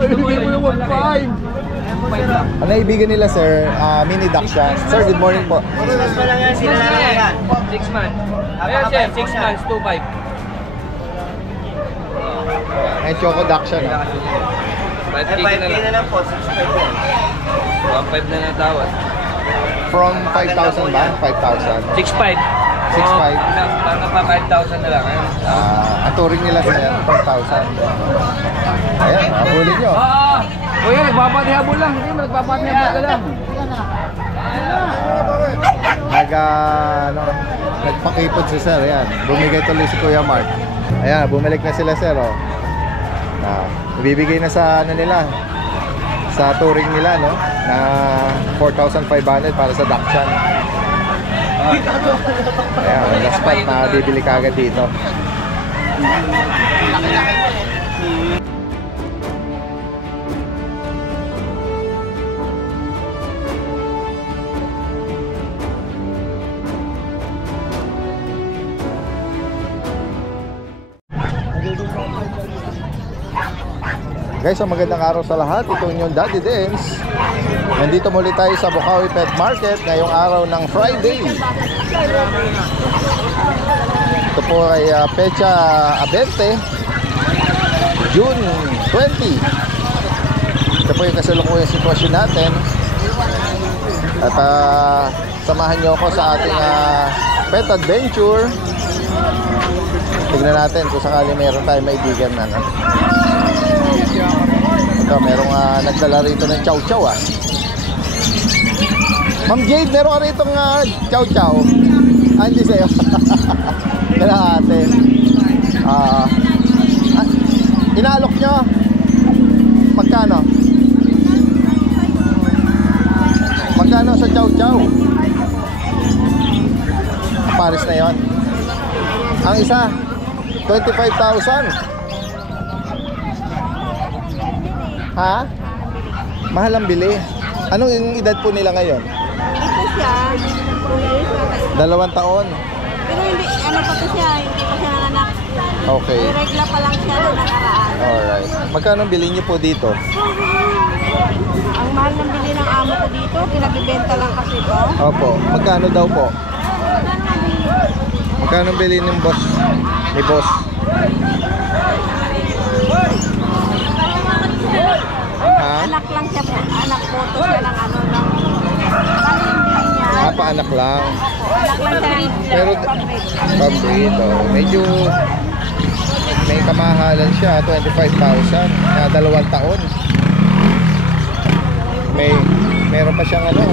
Ibigay mo yung 1.5. Ano ibigan nila, sir? Mini Dachshund. Sir, good morning po. 6 months pa lang yan, sila lang yan. 6 months. Ayan siya, 6 months, 2.5. Ay, Choco Dachshund. 5K na lang po, 6.5 yan. 1.5 na natawad. From 5,000 ba? 5,000? 6.5. 6.5? Tanga pa 5,000 na lang. Ang touring nila sa 5,000. Ayan, mabulin nyo. Oo. O yan, nagpapatihabol lang. Hindi mo, nagpapatihabol ka lang. Nagpakipot si sir. Ayan, bumigay tuloy si Kuya Mark. Ayan, bumalik na sila, sir. Oh. Ibibigay na sa ano nila, sa touring nila, no, na 4,500 para sa Dachshund. Ayan, last spot na bibili ka agad dito. Guys, magandang araw sa lahat. Ito yung Daddy Dens. Nandito muli tayo sa Bukawi Pet Market ngayong araw ng Friday. Ito po ay Pecha 20, June 20. Ito po yung kasalukuyang sitwasyon natin. At samahan nyo ako sa ating pet adventure. Tignan natin kung sakali mayroon tayong maibigan na. Ito, merong nagdala rito ng chow chow. Ma'am Jade, meron ka rito ng chow chow. Hindi sa'yo. Kailangan ate. Inaalok nyo. Magkano? Magkano sa chow chow? Paris na yon. Ang isa 25,000. Ha? Mahal ang bili. Anong yung edad po nila ngayon? Ito siya, 2 taon. pero hindi, ano pa to siya, hindi pa siya nanganak. Okay. Regla pa lang siya nung nakaraan. Alright. Magkano ang bili niyo po dito? Ang mahal ng bili ng amo ko dito, pinabibenta lang kasi ito. Opo. Magkano daw po? Magkano ang bili ng boss? Ni boss? Ha? Anak lang siya po, anak po to siya ng ano, ng bali yung bili niya. Paanak lang. Anak lang siya, Pero pabrit, medyo may kamahalan siya, 25,000 na 2 taon. Meron pa siyang ano, O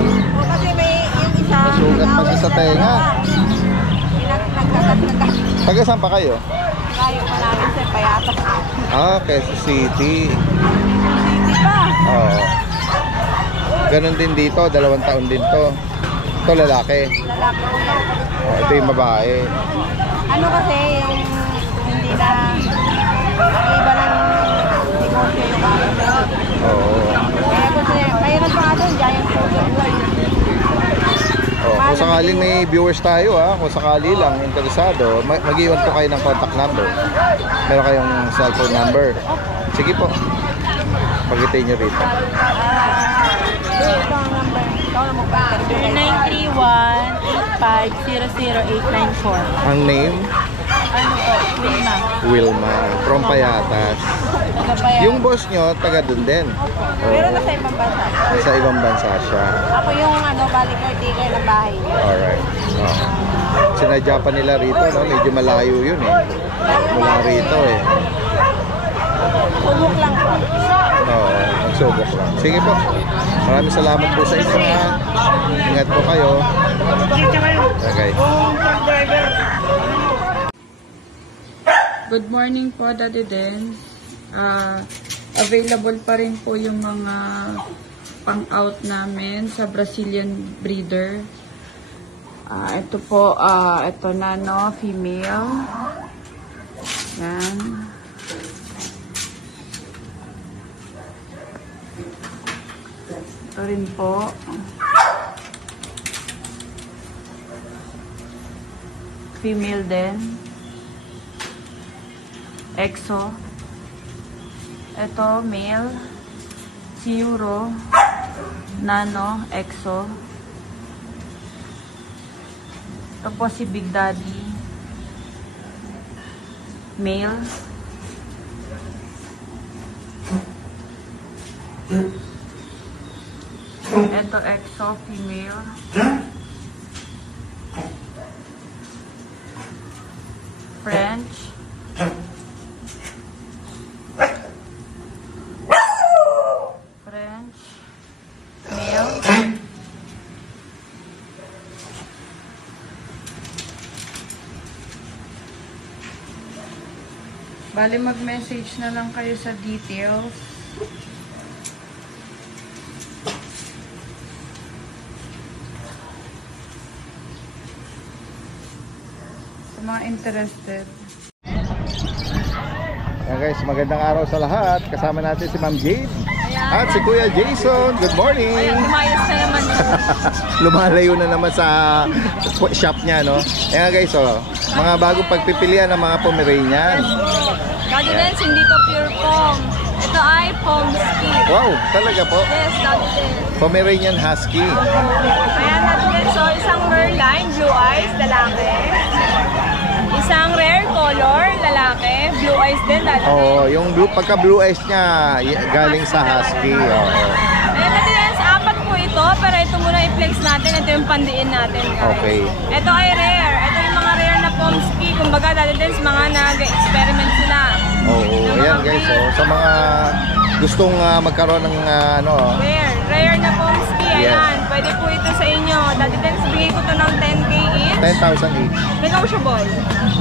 kasi may yung isa, nasugat pa siya sa tenga. Nagkagat. Taga saan pa kayo? Kayo malalim siya, payatas. Quezon City. City pa. Oo. Ganon din dito, 2 taon din to. Ito lalaki. Lalaki ko yan. Ito yung babae. Ano kasi yung hindi na iba ng negosyo yung ano. Oo. Kaya kasi mayroon pa nga doon, giant food. Kung sakaling may viewers tayo kung sakali lang interesado, mag-iwan po kayo ng contact number. Meron kayong cellphone number. Sige po. Pagitin nyo rito. Ito ang number. Ikaw na mag-interview. 0931-8500-894. Ang name? Ano po? Wilma. Wilma. From Payatas. Tagapayan. Yung boss nyo, taga dun din. Pero nasa ibang bansa. Sa ibang bansa siya. Ako yung balik caretaker ng bahay niya. Alright. Sinadya pa nila rito, no? Medyo malayo yun mula rito Subok lang po. Nagsubok lang. Sige po. Maraming salamat po sa inyo. Ingat po kayo. Okay. Good morning po, Daddy Dens. Available pa rin po yung mga pang-out namin sa Brazilian breeder. Ito po, ito na, no, female. Yan. Ito rin po. Female din. EXO. Ito, male. si Euro, Nano, EXO. Ito po si Big Daddy, male. Ito EXO, female. French. French. Male. Bali, mag-message na lang kayo sa details. Sa mga interested. Ayan guys, magandang araw sa lahat. Kasama natin si Ma'am Jade at si Kuya Jason. Good morning! Lumayas na naman yun. Lumalayo na naman sa shop niya, no? Ayan guys, oh, mga bagong pagpipilian ng mga Pomeranian. Daddy Dance, hindi to pure pom. Ito ay Pomsky. Wow, talaga po. Yes, Daddy Dance. Pomeranian Husky. Ayan, Daddy Dance. So, isang Merline, blue eyes, lalaki. Isang rare color, lalaki. Blue eyes din, Daddy Dance. Oh, yung blue, pagka blue eyes niya galing sa Husky. Oh. Ayan, Daddy Dance, apat po ito. Pero ito muna i-flex natin. Ito yung pandiin natin, guys. Okay. Ito ay rare. Ito yung mga rare na Pomsky. Kumbaga, Daddy Dance, mga nag-experiment sila. Oh, ayan guys, oh, sa mga gustong magkaroon ng Rare na Pomsky. Yes. Ayan, pwede po ito sa inyo. Daddy Dance, bigay ko to ng 10K each. 10,000 each. Negotiable.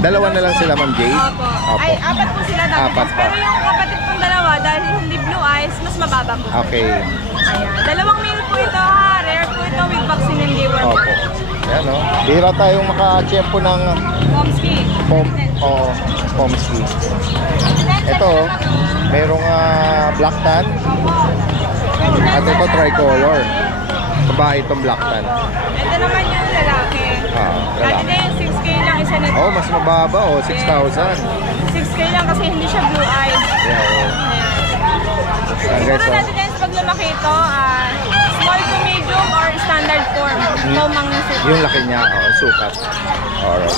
Dalawa na lang sila, Ma'am Jade. Opo. Ay, apat po sila Daddy Apat Dance. pa. Pero yung kapatid kong dalawa, dahil hindi blue eyes, mas mababa po. Okay. Ayan. Dalawang male po ito ha. Rare po ito with vaccine and deworm. Opo. Ayan, oh. Bihira tayong maka-tiyempo ng Pomsky. Pomsky. Ito, merong black tan at ito tricolor. Babae itong black tan. Ito naman yung lalaki. Daddy Lalaki. Dance, 6K lang isa nito. Oh, mas mababa, oh, 6,000. 6K lang kasi hindi siya blue eyes. Yeah, oh. Ayan. Ayan, Siguro guys, oh. Daddy Dance, pag lumaki ito, small to medium or standard form. Ito mang sukat. Yung laki niya, oh, sukat. Alright.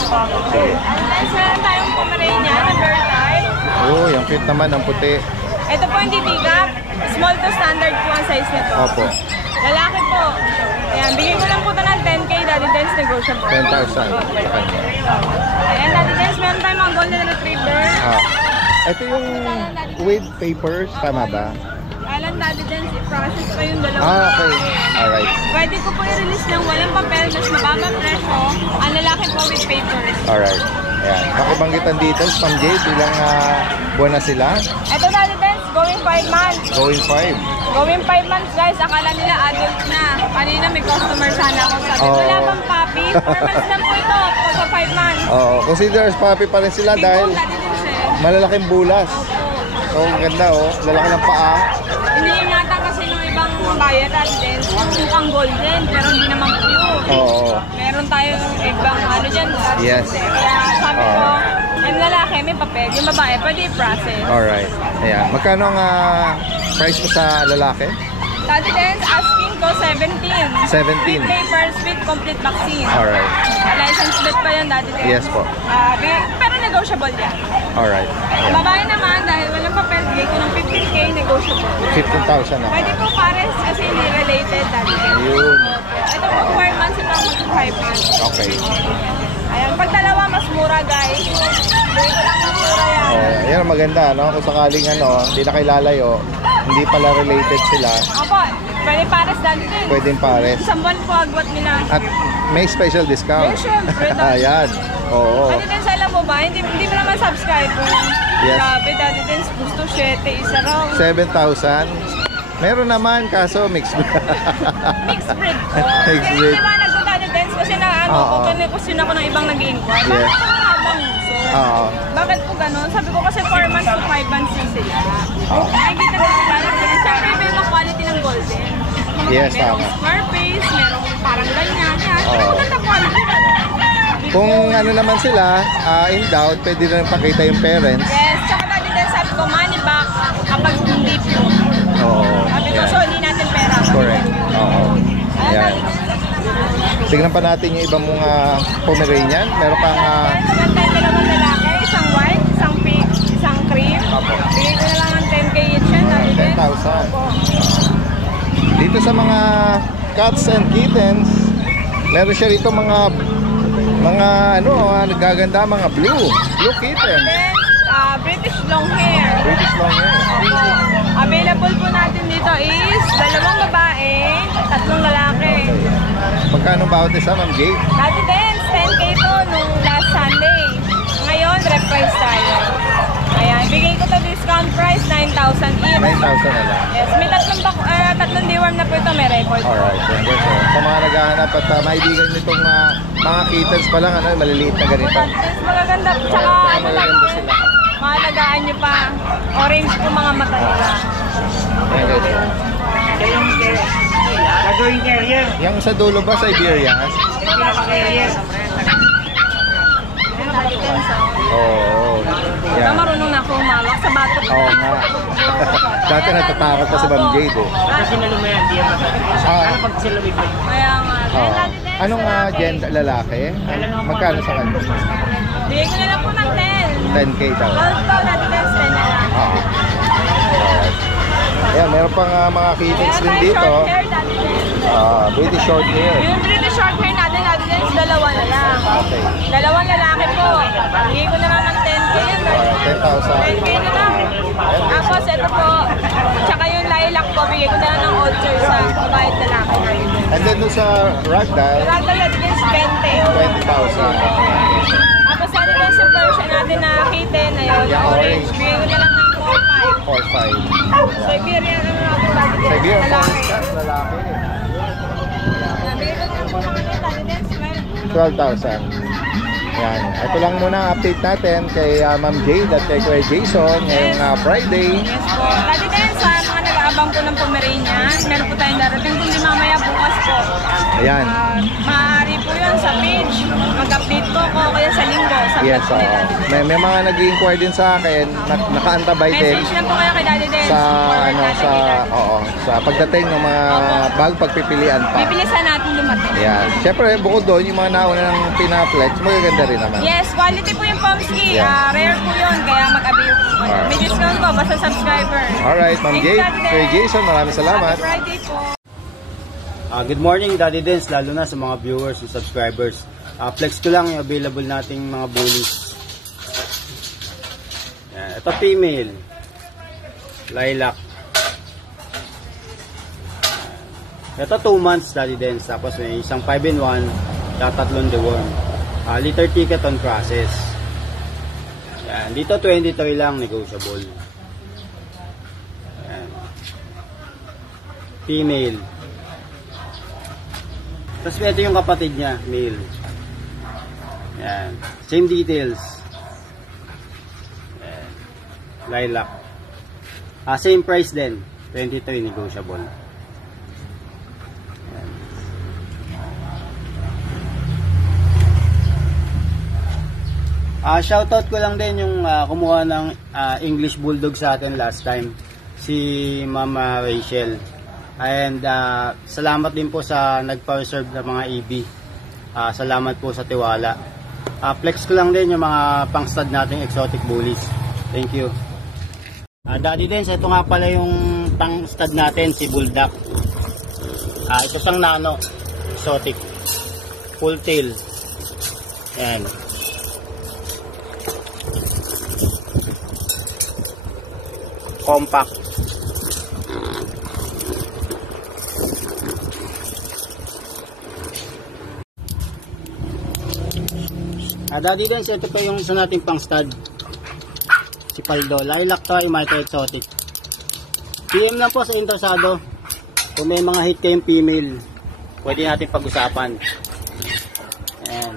Sige. Dance, meron tayong Pomeranian na bear type. Oh, yung cute naman, ang puti. Ito po hindi bigap. Small to standard po ang size nito. Opo. Lalaki po. Ayan, bigay ko lang po ito ng 10K, Daddy Dance negotiable. 10,000 sa kanya. Ayan, Daddy Dance, meron tayong mga golden retriever. Ito yung with papers, tama ba? Alam, Daddy Dance, i-process pa yung dalawa. Okay. Alright. Pwede ko po i-release ng walang papel, mas mababang presyo. Ang lalaki po with papers. Alright. Ayan. Pakibanggitan details, Ma'am Jade, ilang buwan na sila? Ito, Daddy Dance, going 5 months. Going 5. Going 5 months, guys. Akala nila adult na. Kanina may customer sana ako sabi. Oo. Wala bang puppy? 4 months lang po ito. Pagka 5 months. Oo. Consider as puppy pa rin sila Big dahil bone, Daddy Dance eh. malalaking bulas. Opo. Oh, ang ganda, oh. Lalaki ng paa. Hindi yung yata kasi nung ibang buyer, Daddy Dance, mukhang golden, pero hindi naman pure. Oo. Meron tayong ibang ano dyan, Daddy Yes. Dance eh. Kaya sabi ko, Oo. yung lalaki may papel, yung babae pwede i-process. Alright. Ayan. Magkano ang price mo sa lalaki? Daddy Dance, asking ko 17. 17. With papers, with complete vaccine. Alright. License plate pa yan, Daddy Dance. Yes po. Pero negotiable yan. Alright. Ang babae naman, dahil walang papel, bigay ko ng 15K negotiable. 15,000 na. Pwede po pares kasi hindi related, Daddy Dance. Ayun. Ito po 4 months, ito mag 5 months. Okay. Ayan, pag dalawa, mas mura, guys. Bigay ko lang mas mura yan. Oh, ayan ang maganda, no? Kung sakaling hindi na kayo lalayo, hindi pala related sila, Opo, pwede pares, Daddy Dance. pwedeng pares. Isang buwan po agwat nila. At may special discount. Yes, syempre, Daddy Ayan. Oo. Daddy Dance, alam mo ba, hindi mo naman subscriber. Yes. Grabe, Daddy Dance, gusto 7, isa raw. 7,000. Meron naman, kaso mixed. Mixed breed po. Mixed Kaya breed. liwanag ko, Daddy Dance, kasi Oo. question ako ng ibang nag-inquire. Yes. Bakit po habang uso? Oo. Bakit po ganun? Sabi ko kasi 4 months to 5 months din sila. Nakikita ko sila. Siyempre, iba yung quality ng golden. Yes, merong tama. square face, merong parang ganyan. Yan. Pero Oo. maganda quality. Kung ano naman sila, in doubt, pwede rin pakita yung parents. Yes, tsaka Daddy Dance, sabi ko, money back kapag hindi po. Oo. Sabi ko, Ayan. so Tignan pa natin yung ibang mga Pomeranian. Meron pang Meron tayong dalawang lalaki, isang white, isang pink, isang cream. Apo. Bigay ko na lang ng 10K each yan. 10,000. Dito sa mga cats and kittens, meron siya rito mga nagaganda, mga blue kittens. Then, British long hair. British long hair. Available po natin dito is dalawang babae, tatlong lalaki. Magkano bawat isa, Ma'am Jade? Dati din, 10K to nung last Sunday. Ngayon, rep price tayo. Ayan, bigay ko to discount price, 9,000 each. 9,000 na lang. Yes, may tatlong deworm na po ito, may record. Alright, so, sa mga naghahanap at maibigan nitong mga kittens pa lang, maliliit na ganito. Yes, magaganda. Tsaka, ano lang, Magaganda sila. mahalagaan nyo pa. Orange po mga mata nila. Ayan, guys. Gagawin carrier. Yung sa dulo ba, Siberian? Carrier. Oo. Baka Yan. marunong na ako humawak sa bato. Oo nga. Dati natatakot pa si Ma'am Jade eh. Kasi nalumayan, di yan masakit. Ah. Ano pag sila lumipad? Kaya nga. Oo. Anong gender, lalaki? Magkano sa kanya? Bigay ko na lang po ng 10. 10K daw. Gold po natin 10 na lang. Oo. Ayan, meron pang mga kittens din Meron dito. tayong short hair dati din. British short hair. Yung British short hair natin dati din is dalawa na lang. Okay. Dalawang lalaki po. Bigay ko na lang ng 10K yan. 10,000. 10K na lang. Tapos ito po. Tsaka yung lilac po, bigay ko na lang ng 8 sa babae at lalaki. And then dun sa ragdoll, Ragdoll natin is 20. 20,000. Tapos ano din sa version natin na kitten na yun, Yeah, orange. orange. Bigay ko na lang ng 4-5. 4,500. Siberian ano natin dati din. Siberian Lalaki. Forest Cat, lalaki. Bigay ko na lang po kami dati din. 12,000. Yan. Ito lang muna ang update natin kay Ma'am Jade at kay Kuya Jason ngayong Friday. Yes po. Dati din sa mga nag-aabang po ng Pomeranian, meron po tayong darating kundi mamaya bukas po. Ayan. Maaari po yun sa page. Mag-update po ko kaya sa linggo. Sa Yes, page nila. may mga nag-inquire din sa akin, nakaantabay din Message lang po kayo kay Daddy Den. sa Forward natin kita. sa pagdating ng mga bagong pagpipilian pa. Bibilisan natin dumating. Yan. Siyempre, bukod doon, yung mga nauna ng pinaflex, magaganda rin naman. Yes, quality po yung Pomski. Yeah. Rare po yun, kaya mag-avail po. Alright. May discount po, basta subscriber. Alright, Ma'am Thank you, Jade, Daddy Den. Kuya Jason, maraming salamat. Happy Friday po. Good morning, Daddy Dens, lalo na sa mga viewers and subscribers. Flex ko lang yung available nating mga bullies. Yan. Ito female. Lilac. Ito 2 months, Daddy Dens. Tapos may isang 5-in-1, tatlong deworm. Liter ticket on process. Yan. Dito 23 lang, negotiable. Yan. Female. Tapos ito yung kapatid niya, male. Yan. Same details. Yan. Lilac. Same price din. 23 negotiable. Yan. Shoutout ko lang din yung kumuha ng English Bulldog sa atin last time. Si Mama Rachel. And salamat din po sa nag-reserve ng mga EB. Salamat po sa tiwala. Flex ko lang din yung mga pang-stud nating exotic bullies. Thank you. Daddy Dens, ito nga pala yung pang-stud natin, si Bulldog. Ito sang nano, exotic. Full tail. Ayan. Compact. Daddy Dens, ito pa yung isa natin pang stud. Si Paldo. Lilac to, yung Micro Exotic. PM lang po sa interesado. Kung may mga hit kayong female, pwede natin pag-usapan. Ayan.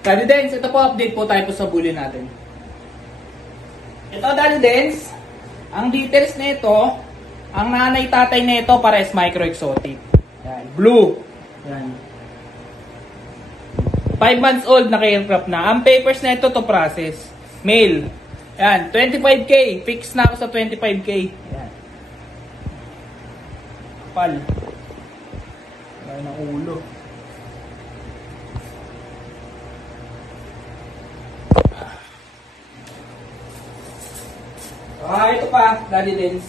Daddy Dens, ito po update po tayo po sa bully natin. Ito Daddy Dens, ang details nito, ang nanay tatay nito pares Micro Exotic. Yan, blue. Yan. 5 months old na aircraft na. Ang papers na ito to process. Male. Yan, 25k. Fix na ako sa 25k. Yan. Kapal. Gaya ng ulo. Ito pa, Daddy Dens.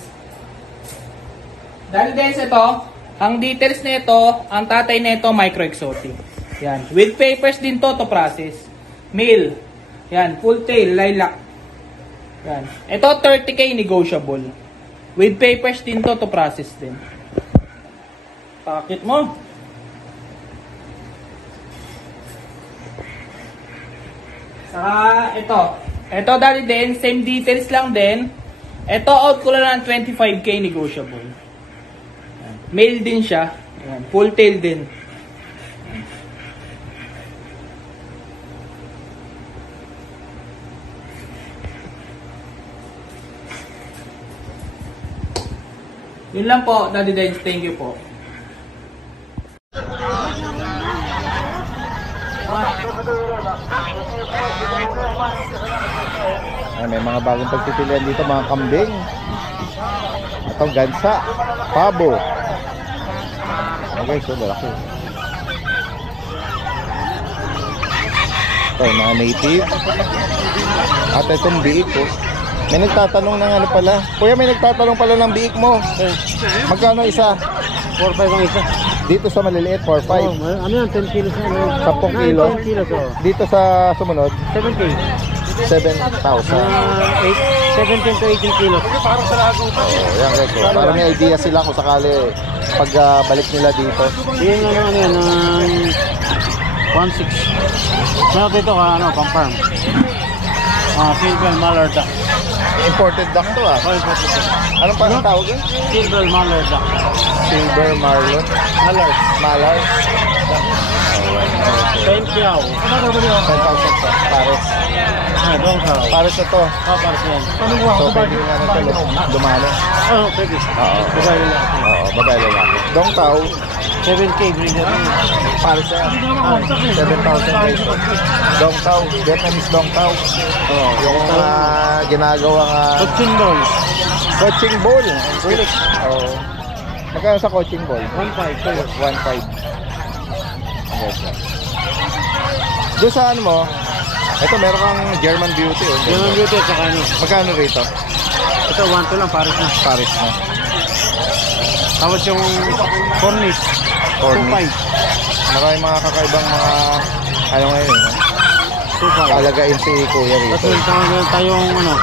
Daddy Dens, ito. Ang details nito, ang tatay nito, micro exotic. Yan. With papers din to process. Male. Yan. Full tail, lilac. Yan. Ito, 30K negotiable. With papers din to process din. Pakit mo. Saka, ito. Ito, Daddy Dens, same details lang din. Ito, out ko lang ng 25K negotiable. Yan. Male din siya. Yan. Full tail din. Yun lang po, Daddy Dens. Thank you po. Ay, may mga bagong pagpipilian dito, mga kambing. Ito, gansa, pabo. Okay, so malaki. Ito, mga native. At itong biik ko. May nagtatanong ng ano pala. Kuya, may nagtatanong pala ng biik mo. Magkano isa? 4-5 ang isa. Dito sa maliliit, 4-5. Ano yan? 10 kilos na. 10 kilo. 10 kilos, Dito sa sumunod, 7K. 7,000. 17 to 18 kilos. Oh, yan guys. So, para may idea sila kung sakali pag balik nila dito. Yung ano yan, 1.6. Meron dito ka, pang-farm. Silver Mallard Duck. Imported duck to ah. Oh, imported duck. Anong parang tawag yun? Silver Mallard Duck. Silver Marlin. Mallard. Mallard. Thank you. 10,000 pa. Pares. Dong ka. Pares na to. Pares yan. So, pwede nga na ito. Dumano. Oh, pwede. Oo. Babae lalaki. Oo, babae lalaki. Dong tao. 7K, breeder. Pares na. 7,000 pesos. Dong tao. Vietnamese dong tao. Yung ginagawang Coaching ball. coaching ball. Oo. Magkano sa coaching ball? 1.5. 1.5. Doon sa ano mo, ito meron kang German Beauty. Oh. German Beauty at saka ano. Magkano rito? Ito, 1.2 lang, pares na. Paris na. Tapos yung Cornish. 2.5. Maraming mga kakaibang mga ano ngayon. 2.5. Alagain si Kuya rito. Tapos yung tayong ano.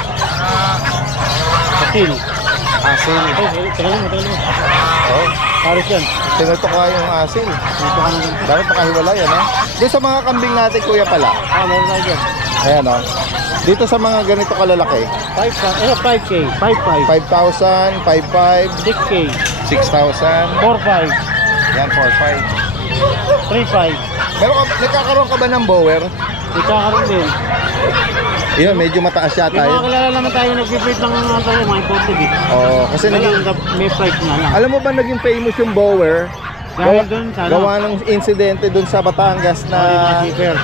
Asil. Asil. Tagal mo. Oo. Pares yan. Tinutok ka yung asil. Dito ka naman. Dapat makahiwala yan ha. Doon sa mga kambing natin Kuya pala. Meron tayo dyan. Ayan o. Dito sa mga ganito kalalaki. 5K. 5.5. 5,000, 5,500, 6K. 6,000. 4.5. Yan, 4,500. 3.5. Nagkakaroon ka ba ng bower? Ikakaroon din. Yun, medyo mataas siya Yung mga tayo. kilala naman tayo nag-feed ng mga imported eh. Oo, kasi naging, May price na lang. alam mo ba naging famous yung bower? Dahil dun sa ano? Gawa ng insidente dun sa Batangas na Fair.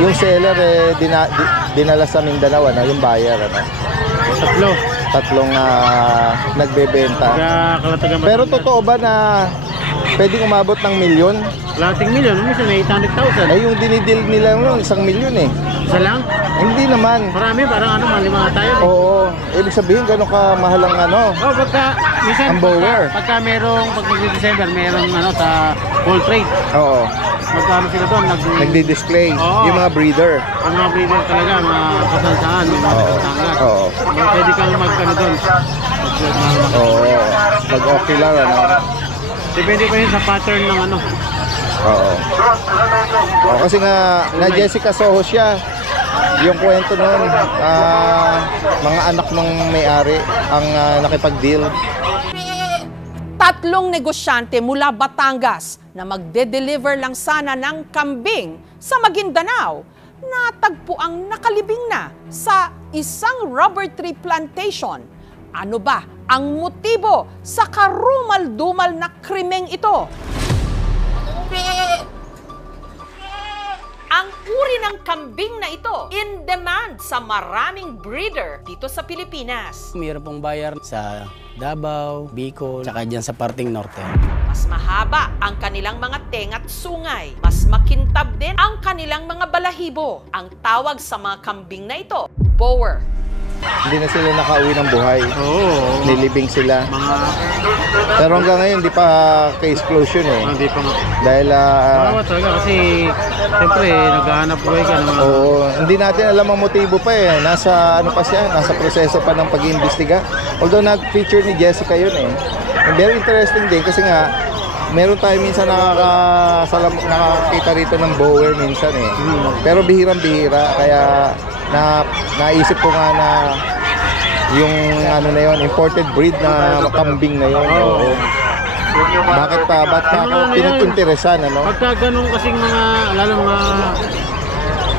yung seller dinala sa Mindanao, yung buyer. Tatlong nagbebenta. Kalatagan. Pero totoo ba na pwedeng umabot ng milyon? Kalating milyon, minsan may 800,000. Eh yung dinidil nila ng 1 milyon eh. Isa lang? Hindi naman. Marami, parang malima tayo. Oo, ibig sabihin gano'n ka mahal ang Pagka, minsan, ang bower. pagka pag December, merong sa full trade. Oo, Magkano sila doon? nagdi-display Oo. yung mga breeder. Ang mga breeder talaga, mga kasalsaan, yung mga Oo. kasalsaan. Oo. Pwede kang magkano doon. Oo, mag-okay lang Depende pa yun sa pattern ng Oo. Oo, kasi nga na Jessica Soho siya. Yung kwento noon, mga anak ng may-ari ang nakipag-deal. Tatlong negosyante mula Batangas na magde-deliver lang sana ng kambing sa Maguindanao, natagpo ang nakalibing na sa isang rubber tree plantation. Ano ba ang motibo sa karumal-dumal na krimeng ito? Ang uri uri ng kambing na ito in demand sa maraming breeder dito sa Pilipinas. Mayroon pong buyer sa Davao, Bicol, saka dyan sa parting norte. Mas mahaba ang kanilang mga tenga at sungay. Mas makintab din ang kanilang mga balahibo. Ang tawag sa mga kambing na ito, bower. Hindi na sila nakauwi ng buhay. Oo. Nilibing sila. Pero hanggang ngayon, di pa case close yun eh. Hindi pa nga. Dahil, Talaga kasi, siyempre, naghahanap buhay ka naman. oo, hindi natin alam ang motibo pa eh. Nasa, ano pa siya, nasa proseso pa ng pag-iimbestiga. Although nag-feature ni Jessica yun eh. And very interesting din kasi nga, meron tayo minsan nakakita rito ng bower minsan eh. Pero bihirang-bihira. Kaya, naisip ko nga na yung ano na yun, imported breed na kambing na yun. Oo. Bakit pa? Ba't ka ako pinag-interesan, ano? Pagka ganun kasing mga, lalo mga,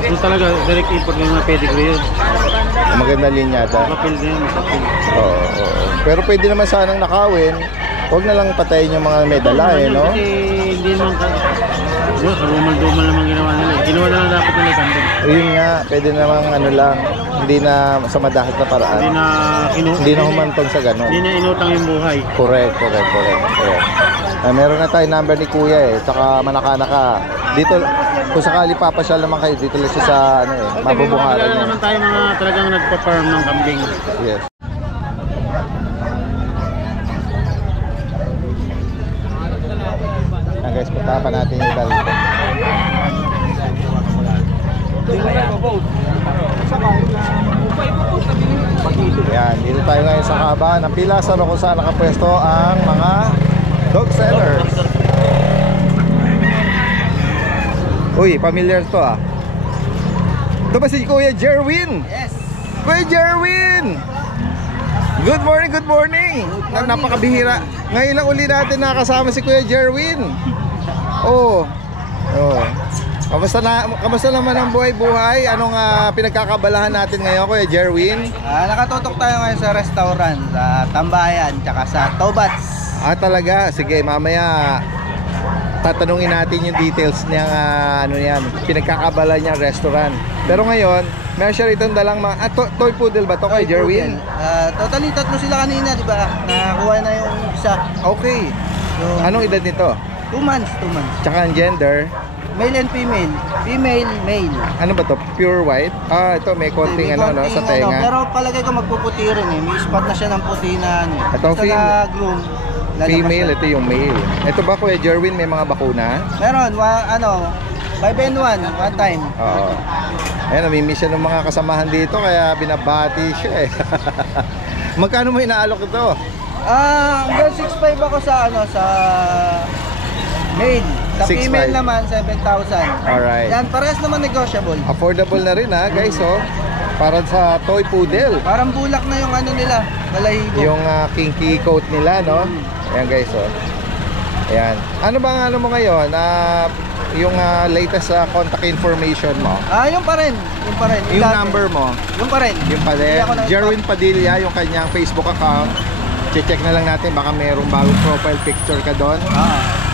yung talaga, direct import ng mga pedigree yun. Maganda linyada. Mapil din, mapil. Oo, oo. Pero pwede naman sanang nakawin. Huwag na lang patayin yung mga medala eh, no? Kasi hindi naman karumal-dumal naman ginawa nila. Ginawa na lang dapat nila kambing. Yun nga, pwede namang ano lang, hindi na sa madahat na paraan. Hindi na humantong sa ganun. Hindi na inutang yung buhay. Correct. Meron na tayo number ni Kuya eh, tsaka manaka-naka. Dito, kung sakali papasyal naman kayo, dito lang siya sa ano eh, mabubungaran Wala niya. naman tayo mga talagang nagpa-farm ng kambing. Yes. Guys, punta pa natin yung iba rito. Ayan, dito tayo ngayon sa kahabaan ng pila sa kung saan nakapwesto ang mga dog sellers. Uy, familiar to ah. Ito ba si Kuya Jerwin? Yes. Kuya Jerwin! Good morning! Napakabihira. Ngayon lang uli natin nakasama si Kuya Jerwin. Oh. Kamusta naman ang buhay-buhay? Anong pinagkakabalahan natin ngayon, Kuya Jerwin? Nakatutok tayo ngayon sa restaurant, sa Tambayan, tsaka sa Tobats. Talaga? Sige, mamaya tatanungin natin yung details niyang pinagkakabala niyang restaurant. Pero ngayon, meron siya rito dalang mga toy poodle ba to, Kuya Jerwin? Totally, tatlo sila kanina, di ba? Nakakuha na yung isa. Okay. Anong edad nito? 2 months. Tsaka ang gender? Male and female. Female, male. Ano ba to? Pure white? Ito may konting sa tenga. Pero palagay ko magpuputi rin eh. May spot na siya ng puti na ano. Ito, Basta na-groom. female, ito yung male. Ito ba, Kuya Jerwin, may mga bakuna? Meron, 5 and 1 time. Oo. Ayan, namimiss siya ng mga kasamahan dito, kaya binabati siya eh. Magkano mo inaalok ito? Hanggang 6.5 ako sa male. Sa 6.5. female naman, 7,000. Alright. Yan, parehas naman negotiable. Affordable na rin ha, guys, oh. Para sa toy poodle. Parang bulak na yung ano nila, balahibo. Yung kinky coat nila, no? Ayan, guys, oh. Ayan. Ano ba ang ano mo ngayon? Yung latest contact information mo? Yung pa rin. Yung dati. number mo? Yung pa rin. Yung pa rin. Jerwin Padilla, yung kanyang Facebook account. Check na lang natin, baka mayroong bagong profile picture ka doon.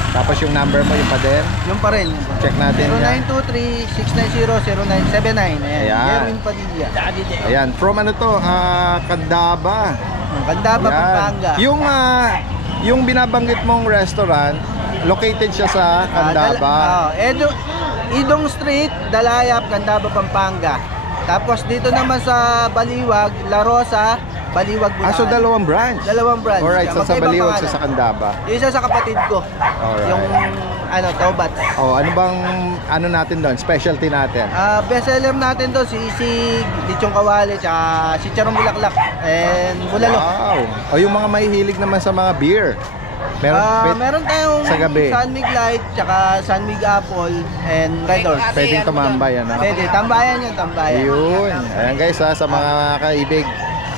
Tapos yung number mo, yung pa din. Yung pa rin. Check natin. 0923-690-0979. Ayan. Jerwin Padilla. Ayan. From ano to? Candaba. Candaba, Pampanga. Yung binabanggit mong restaurant, located siya sa Candaba. Idong Street, Dalayap, Candaba, Pampanga. Tapos dito naman sa Baliwag, La Rosa, Baliwag, Bulacan. So dalawang branch? Dalawang branch. Alright, so sa Baliwag, sa Candaba. Yung isa sa kapatid ko. Alright. Yung Tobats. Ano bang natin doon? Specialty natin? Bestseller natin doon, sisig, lichong kawali, tsaka sicharong bulaklak, and bulalo. Wow! Yung mga mahihilig naman sa mga beer. Meron tayong sa gabi. Sunmig Light, tsaka Sunmig Apple, and Red Horse. Pwedeng tumambay, ano? Pwede, tambayan yun, tambayan. Ayun. Ayan guys, sa mga kaibig.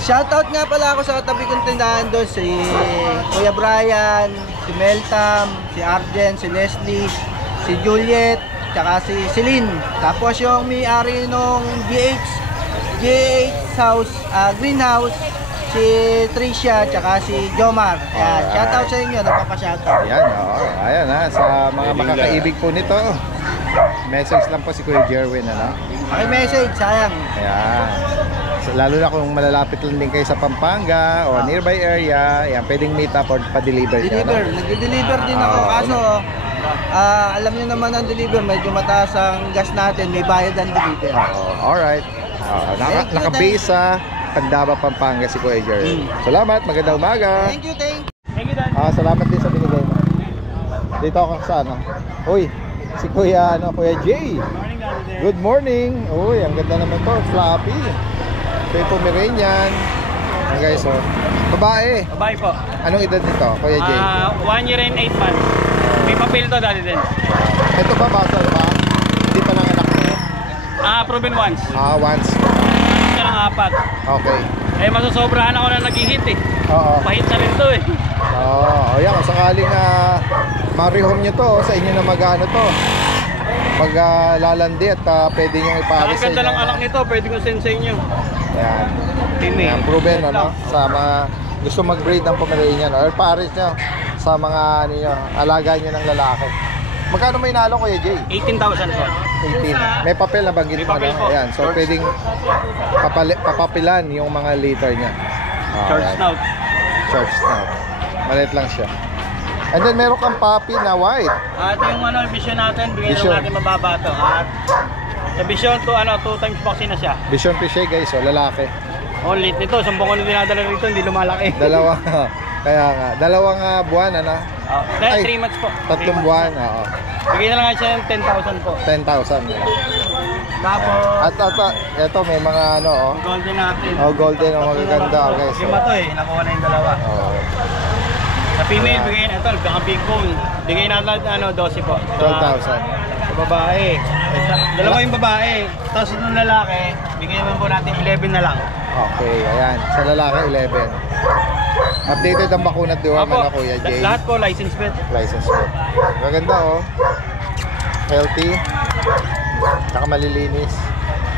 Shoutout nga pala ako sa tabi kong tindahan doon, si Kuya Brian, si Meltam, si Arjen, si Leslie, si Juliet, tsaka si Celine. Tapos yung may-ari nung GH House, Greenhouse, si Tricia, tsaka si Jomar. Ayan, shoutout sa inyo, nagpapa-shoutout. Ayan, sa mga makakaibig po nito. Message lang po si Kuya Jerwin, ano? Message, sayang. Ayan. So, lalo na kung malalapit lang din kayo sa Pampanga o nearby area, ayan, pwedeng meet up or pa-deliver niya, Deliver, no? nag-deliver din ako. Kaso, alam niyo naman ang deliver, medyo mataas ang gas natin, may bayad ang deliver. Alright. Naka-base sa Pandaba, Pampanga si Kuya Jerwin. Salamat, magandang umaga. Thank you, thank you. Salamat din sa binigay mo. Dito ako sa ano. Uy, si Kuya Kuya Jay. Good morning. Uy, ang ganda naman to, floppy. May Pomeranian. Ayan guys, oh. Babae. Babae po. Anong edad nito, Kuya Jay? 1 year and 8 months. May papel to dati din. Ito ba basal ba? Hindi pa lang anak mo? Proven once. Once. Siya lang 4. Okay. Masasobrahan ako na nag-hit eh. Oo. Pahit na rin to eh. Ayan, kung sakaling ma-rehome nyo to, sa inyo na mag-ano to. Pag lalandi at pwede nyo iparis Ang ganda ng anak nito, pwede ko send sa inyo. Ayan. Female. Ayan, proven, ano? Sa mga gusto mag-breed ng Pomeranian or pares nyo sa mga alaga nyo ng lalaki. Magkano may nalo, Kuya Jay? 18,000 po. 18. May papel na banggit mo, no? Ayan, so pwedeng papapilan yung mga liter niya. Short snout. Short snout. Maliit lang siya. And then meron kang puppy na white. Ito yung vision natin, bigyan Vision. natin mababa to. At sa vision to 2 times vaccine na siya. Vision Piche guys, lalaki. Lit nito, 10 ko na dinadala rito, hindi lumalaki. Kaya nga, dalawang buwan, ano? 3 months po. 3 buwan, oo. Bigyan na lang siya ng 10,000 po. 10,000. Tapos, At ito may mga golden natin. golden, magaganda, guys. Lima to nakuha na yung dalawa. Sa female, bigay na ito, big bone. Bigay na natin 12 po. 12,000. Sa babae. Dalawa yung babae. Tapos nung lalaki, bigay naman po natin 11 na lang. Okay, ayan. Sa lalaki, 11. Updated ang bakuna at deworm na Kuya Jay. Lahat po, license plate. License po. Maganda, healthy. Tsaka malilinis.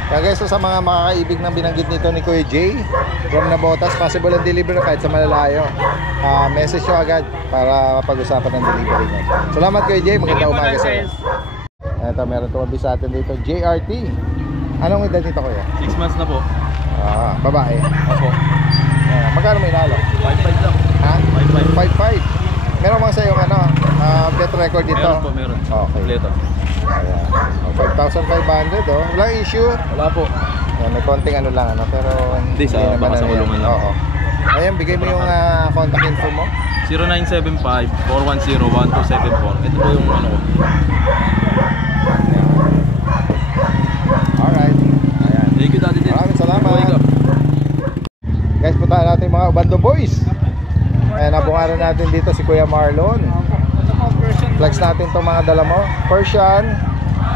Kaya guys, sa mga makakaibig ng binanggit nito ni Kuya Jay from Nabotas, possible ang delivery kahit sa malalayo. Message nyo agad para mapag-usapan ng delivery nyo. Salamat Kuya Jay, maganda umaga sa iyo. Ito, meron tumabi sa atin dito, JRT. Anong edad nito Kuya? 6 months na po. Babae. Opo. Magkano may nalo? 5.5 lang. Ha? 5.5. 5.5. Meron mga sa'yo bet record dito? Meron po, meron. Okay. Kompleto. Ayan. 5,500 Walang issue. Wala po. Ayan, may konting lang pero Hindi, baka sa kulungan lang. Oo. Ayan, bigay mo yung contact info mo. 0975-410-1274. Ito po yung ko. Alright. Ayan. Thank you, Daddy. Maraming salamat. Guys, puntahan natin mga Ubando Boys. Ayan, nabungaran natin dito si Kuya Marlon. Flex natin itong mga dala mo. Persian.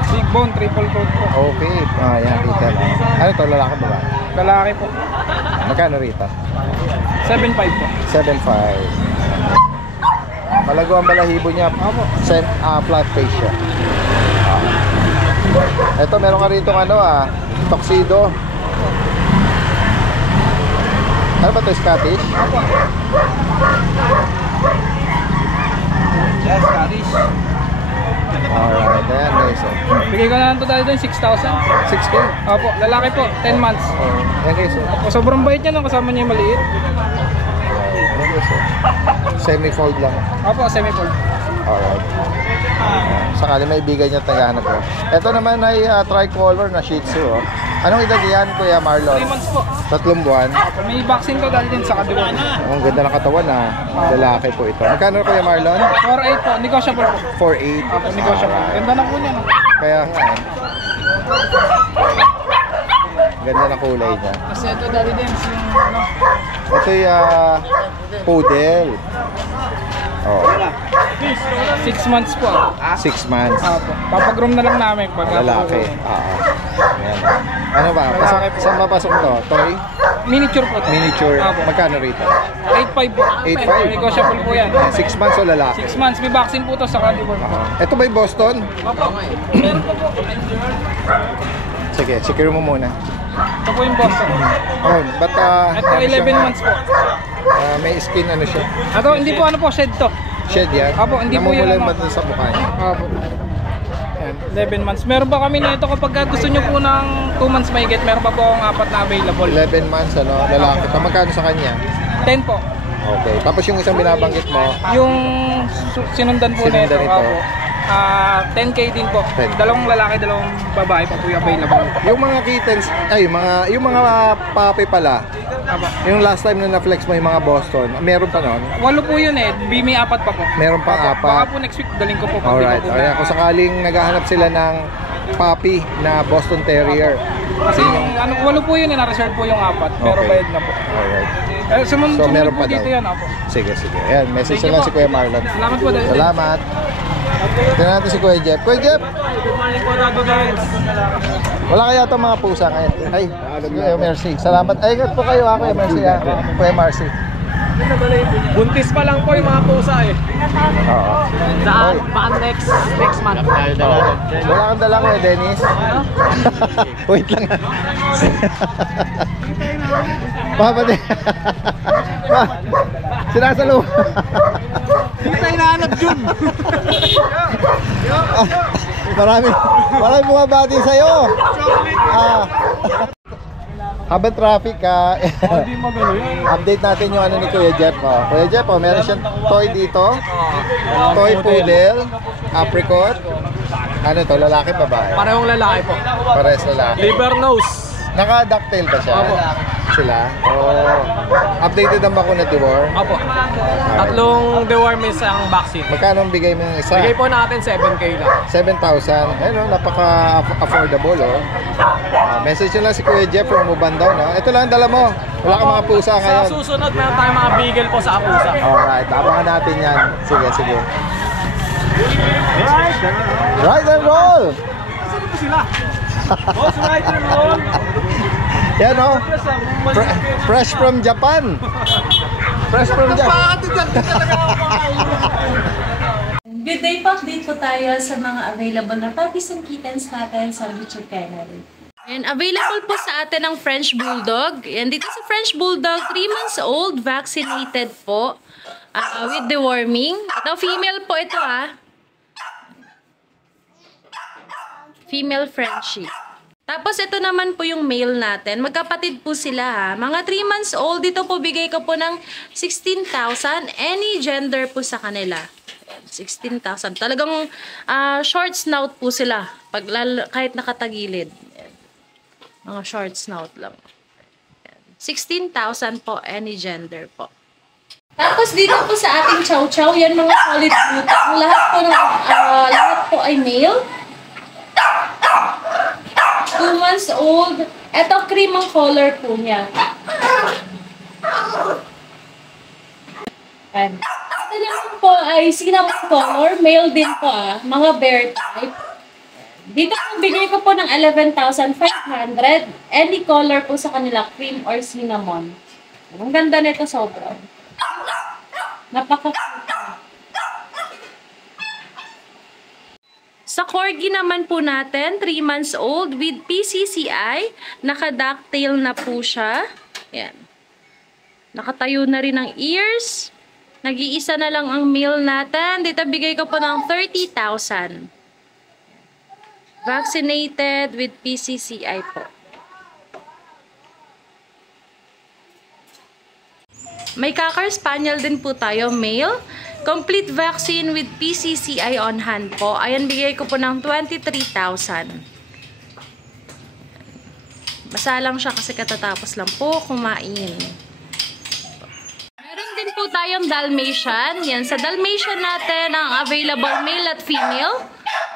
Big bone, triple coat po. Okay. Ayan, kita na. Ano ito, lalaki ba ba? Lalaki po. Magkano rito? 7.5 po. 7.5. Malago ang balahibo niya. Flat face siya. Ito, meron ka rito tuxedo. Ano ba ito, Scottish? Yes, Scottish. Alright, ayan guys. Bigay ko na lang ito dahil doon, 6,000. 6K? Opo, lalaki po, 10 months. Ayan guys. Opo, sobrang bait niya nung kasama niya yung maliit. Ayan guys. Semi-fold lang. Opo, semi-fold. Alright. Sakali may ibigan niya at naghahanap ko. Ito naman ay tricolor na Shih Tzu. Anong edad yan, Kuya Marlon? 3 months po. 3 buwan. Opo, may vaccine ko dahil din sa kadiwan. Ang ganda ng katawan lalaki po ito. Magkano Kuya Marlon? 4.8 po, negotiable po. 4.8. Opo, negotiable. Ganda na po niya. No? Kaya nga ganda na kulay niya. Kasi ito dahil din, yung Ito yung poodle. 6 months po. 6 months. Opo, papagroom na lang namin pag Lalaki. Ayan. Ano ba? Saan mapasok to? Toy? Miniature po. Miniature. Opo. Magkano rito? 8.5 po. 8.5. Negotiable po yan. 6 months o lalaki? 6 months, may vaccine po to sa kadiwan. Ito ba yung Boston? Opo, meron po po. Sige, secure mo muna. Ito po yung Boston. But Ito 11 months po. may skin siya. Ito, hindi po po, shed to. Shed yan? Opo, hindi po yan, Namumula ba dun sa mukha niya? Opo. 11 months. Meron ba kami nito kapag gusto nyo po ng 2 months may get, meron pa po akong 4 na available. 11 months, ano, lalaki. Magkano sa kanya? 10 po. Okay. Tapos yung isang binabanggit mo, Yung sinundan po na ito. Sinundan ito. 10K din po. 10K. Dalawang lalaki, dalawang babae pa po yung available. yung mga kittens, yung mga puppy pala, Aba. yung last time na na-flex mo yung mga Boston, meron pa nun? 8 po yun eh. May 4 pa po. Meron pang Baka 4. po next week daling ko po. pag di Alright. ko po Ayan, kung sakaling naghahanap sila ng puppy na Boston Terrier. Kasi ano, 8 po yun eh. Na-reserve po yung 4. Pero Okay. bayad na po. Alright. Sumunod meron po pa dito daw. yan. Apo. Sige, sige. Ayan, message Thank na lang you si po. Kuya Marlon. Salamat po. Salamat. Tingnan natin si Kuya Jeff. Kuya Jeff! Good morning po, Tato guys. Wala kaya itong mga pusa ngayon? Ay, Kuya Mercy. Salamat. Ay, ingat po kayo Kuya Mercy. Kuya Mercy. Buntis pa lang po yung mga pusa eh. Oo. Saan? Baka next month. Wala kang dala Kuya Dennis? Wait lang. Papa din. Sinasalo. Hindi tayo nahanap dun. Maraming bumabati sa'yo. Habang traffic update natin yung ano ni Kuya Jeff. Kuya Jeff, meron siyang toy dito. Toy poodle, apricot. Ano to, lalaki babae? Parehong lalaki po. Pares lalaki. Liver nose. Naka-ducktail ba siya? Sila? Updated ang bakuna deworm? Opo. Tatlong deworm is ang vaccine. Magkano ang bigay mo yung isa? Bigay po natin 7K lang. 7,000. Ayun, napaka-affordable, oh. Message nyo lang si Kuya Jeff from Ubandaw, no? Ito lang ang dala mo. Wala kang mga pusa ngayon. Sa susunod, meron tayong mga beagle po sa pusa. Alright, abangan natin yan. Sige, sige. Ride and roll! Saan po sila? Boss, right and roll. Yan, oh. Fresh from Japan. Fresh from Japan. Good day po, update po tayo sa mga available na puppies and kittens natin sa YouTube channel. And available po sa atin ang French Bulldog. And dito sa French Bulldog, 3 months old, vaccinated po with deworming. Ito, female po ito Female Frenchie. Tapos ito naman po yung male natin. Magkapatid po sila Mga 3 months old, dito po bigay ko po ng 16,000. Any gender po sa kanila. 16,000. Talagang short snout po sila. Kahit nakatagilid. Mga short snout lang. 16,000 po, any gender po. Tapos dito po sa ating chow chow, yan mga solid butang. Lahat po ay male. 2 months old. Ito, cream ang color po niya. Ito naman po ay cinnamon color. Male din po Mga bear type. Dito po, bigay ko po ng 11,500. Any color po sa kanila, cream or cinnamon. Ang ganda nito sobrang. Napaka-cute. Sa Corgi naman po natin, 3 months old with PCCI. Naka-ducktail na po siya. Yan. Nakatayo na rin ang ears. Nag-iisa na lang ang male natin. Dito bigay ko po ng 30,000. Vaccinated with PCCI po. May Cocker Spaniel din po tayo, male. Complete vaccine with PCCI on hand po. Ayan, bigay ko po ng 23,000. Basa lang siya kasi katatapos lang po kumain. Meron din po tayong Dalmatian. Yan, sa Dalmatian natin ang available male at female.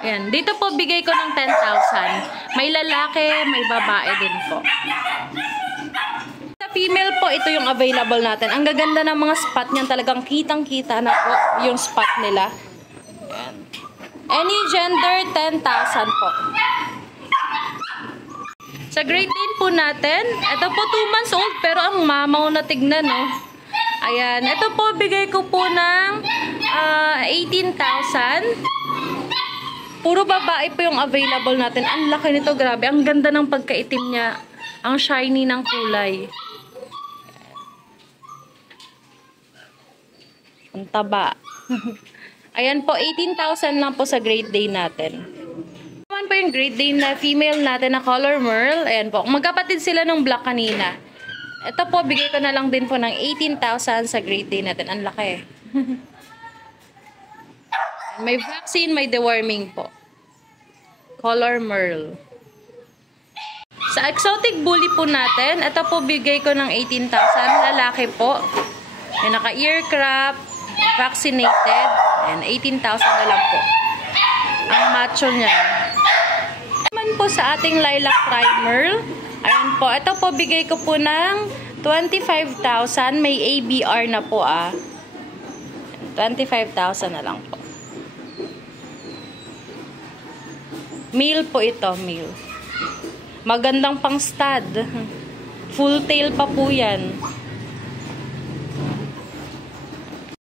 Yan, dito po bigay ko ng 10,000. May lalaki, may babae din po. Sa female po, ito yung available natin. Ang gaganda ng mga spot niyan, talagang kitang-kita na po yung spot nila. Yan. Any gender, 10,000 po. Sa Great Dane po natin, ito po 2 months old pero ang mamaw na tignan, no? Ayan, ito po bigay ko po ng 18,000. Puro babae po yung available natin. Ang laki nito, grabe. Ang ganda ng pagkaitim niya. Ang shiny ng kulay. Ang taba. Ayan po, 18,000 lang po sa Great Dane natin. po yung Great Dane na female natin na color merle. Ayan po. Magkapatid sila ng black kanina. Ito po, bigay ko na lang din po ng 18,000 sa Great Dane natin. Ang laki. May vaccine, may deworming po. Color merle. Sa exotic bully po natin, ito po bigay ko ng 18,000. Lalaki po. Yung naka-ear crop, vaccinated. And 18,000 na lang po. Ang macho niya. Naman po sa ating lilac tri-merle. Ayan po. Ito po bigay ko po ng 25,000. May ABR na po 25,000 na lang po. Male po ito, male. Magandang pang stud. Full tail pa po yan.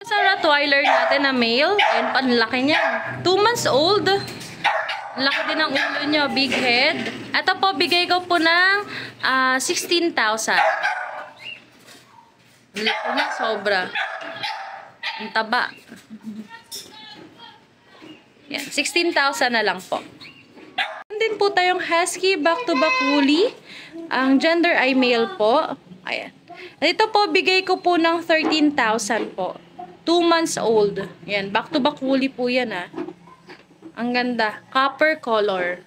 Sa Rottweiler natin na male, ayun, panlaki niya. 2 months old. Laki din ang ulo niya, big head. Ito po, bigay ko po ng 16,000. Laki niya, sobra. Ang taba. Yan, 16,000 na lang po. Din po tayong Husky back-to-back woolly. Ang gender ay male po. Ayan. Ito po, bigay ko po ng 13,000 po. 2 months old. Yan, back-to-back woolly po yan Ang ganda. Copper color.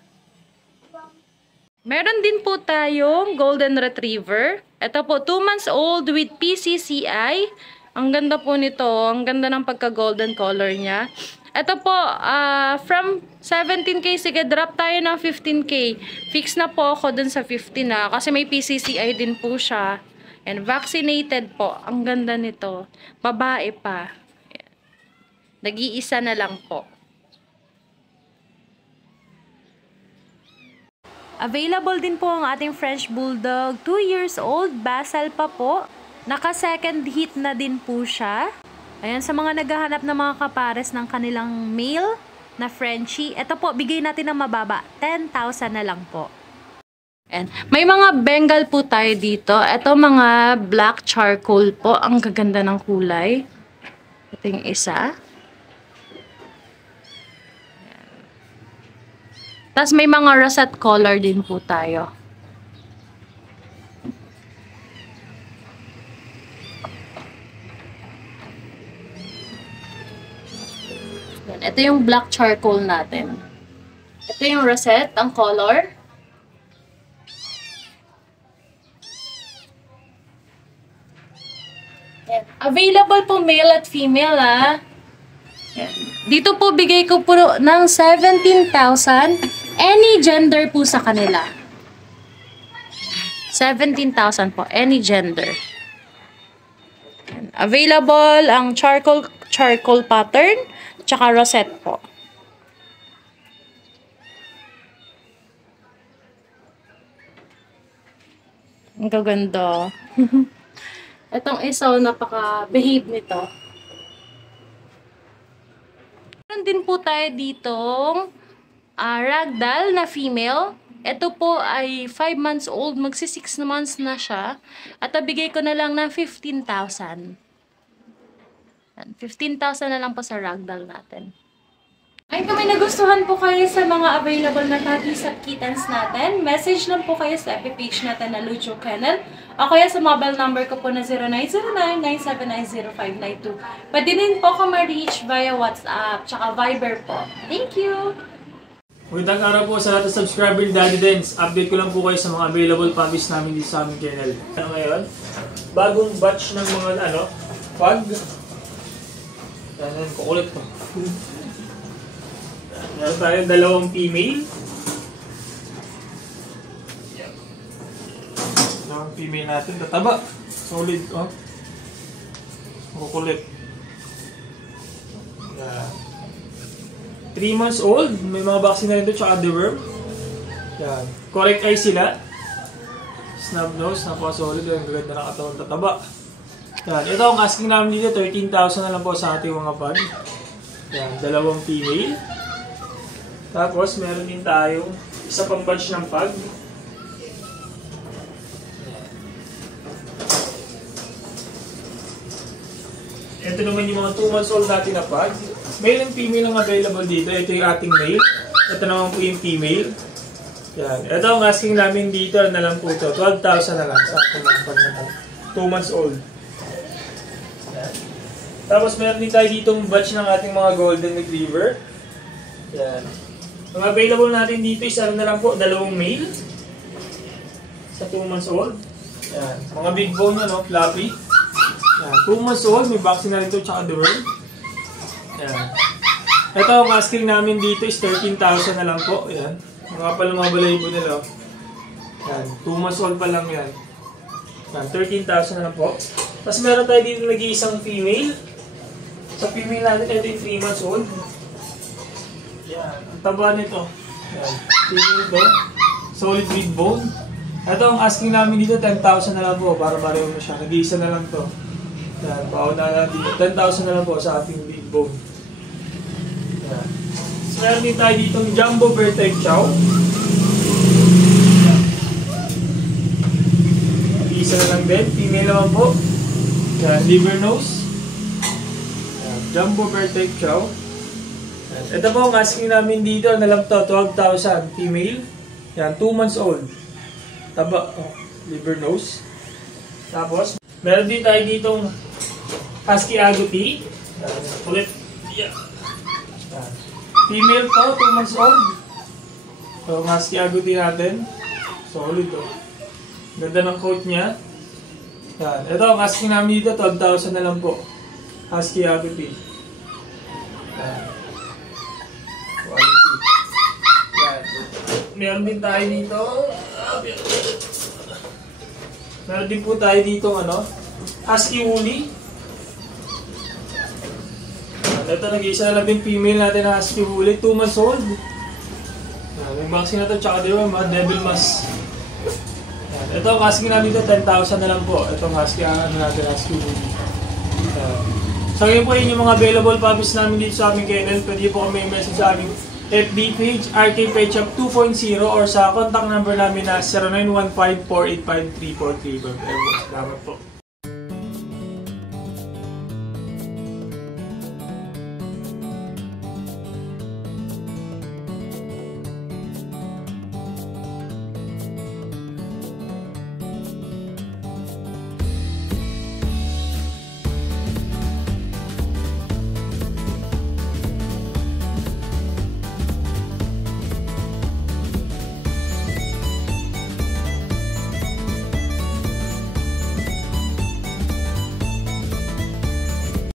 Meron din po tayong Golden Retriever. Ito po, 2 months old with PCCI. Ang ganda po nito. Ang ganda ng pagka-golden color niya. Ito po, from 17K, sige, drop tayo ng 15K. Fix na po ako dun sa 15 kasi may PCCI din po siya. And vaccinated po. Ang ganda nito. Babae pa. Nag-iisa na lang po. Available din po ang ating French Bulldog. 2 years old. Basal pa po. Naka-second heat na din po siya. Ayan, sa mga naghahanap ng mga kapares ng kanilang male na Frenchie. Ito po, bigay natin ng mababa. 10,000 na lang po. And may mga Bengal po tayo dito. Ito mga black charcoal po. Ang gaganda ng kulay. Ito yung isa. Tapos may mga russet color din po tayo. Yan. Ito yung black charcoal natin. Ito yung russet, ang color. Yan. Available po male at female Yan. Dito po bigay ko po ng 17,000. Any gender po sa kanila. 17,000 po. Any gender. Yan. Available ang charcoal pattern. Tsaka rosette po. Ang gaganda. Itong isaw, napaka-behave nito. Meron din po tayo ditong ragdoll na female. Ito po ay 5 months old. Magsi 6 months na siya. At nabigay ko na lang ng 15,000. 15,000 na lang po sa ragdoll natin. Ay, kung may nagustuhan po kayo sa mga available na puppies at kittens natin, message lang po kayo sa FB page natin na Lucho Kennel o kaya sa mobile number ko po na 0909-979-0592. Pwede din po ako ma-reach via WhatsApp tsaka Viber po. Thank you! Magandang araw po sa lahat ng subscriber ni Daddy Dens. Update ko lang po kayo sa mga available puppies namin dito sa aming kennel. Ano ngayon? Bagong batch ng mga pug. Yan, kukulit ko. Meron tayong dalawang female. Dalawang female natin. Tataba. Solid. Oh. Kukulit. 3 months old. May mga vaccine na rin ito. Tsaka deworm. Yan. Correct eye sila. Snub nose. Napaka-solid. Ang gaganda na katawan. Tataba. Yan. Ito ang asking namin dito. 13,000 na lang po sa ating mga pug. Yan. Dalawang female. Tapos, meron din tayong isa pang batch ng pug. Ito naman yung mga 2 months old natin na pug. Male and female ang available dito. Ito yung ating male. Ito naman po yung female. Yan. Ito ang asking namin dito na lang po ito. 12,000 na lang sa ating mga pagmatan. 2 months old. Yan. Tapos meron din tayo ditong batch ng ating mga golden retriever. Yan. Ang available natin dito is ano na lang po, 2 male. Sa 2 months old. Yan. Mga big bone na, no? Fluffy. Yan. 2 months old, may vaccine na rin ito, tsaka the worm. Yan. Ito ang asking namin dito is 13,000 na lang po. Yan. Mga pala mga balayibo nila. Yan. 2 months old pa lang yan. Yan. 13,000 na lang po. Tapos meron tayo dito nag-iisang female. Sa female natin, ito yung 3 months old. Yan. Ang taba nito. Yan. Female ito. Solid big bone. Ito ang asking namin dito, 10,000 na lang po. Para pareho na siya. Nag-iisa na lang to. Yan. Baon na lang dito. 10,000 na lang po sa ating big bone. Yan. So, meron din tayo dito ng Jumbo Bear type chow. Nag-iisa na lang din. Female naman po. Yan. Liver nose. Yan. Jumbo Bear type chow. Yan. Ito po ang asking namin dito. Ano lang to? 12,000. Female. Yan. 2 months old. Taba, liver nose. Tapos, meron din tayo ditong Husky Agouti. Ulit. Yeah. Female to, 2 months old. So, Husky Agouti natin. Solid to. Ganda ng coat niya. Yan. Ito, ang asking namin dito, 12,000 na lang po. Husky Agouti. Yan. Quality. Yan. Meron din tayo dito. Meron din po tayo dito Husky Woolly. Ito, nag-iisa na lang din female natin na Husky Woolly, 2 months old. May vaccine na ito, tsaka di ba, mga devil mask. Ito, ang asking namin dito, 10,000 na lang po. Itong Husky, natin, Husky Woolly. So, ngayon po yun yung mga available puppies namin dito sa aming kennel. Pwede po kami message sa aming FB page, RK Pet Shop 2.0 or sa contact number namin na 0915-485-3435. Salamat po.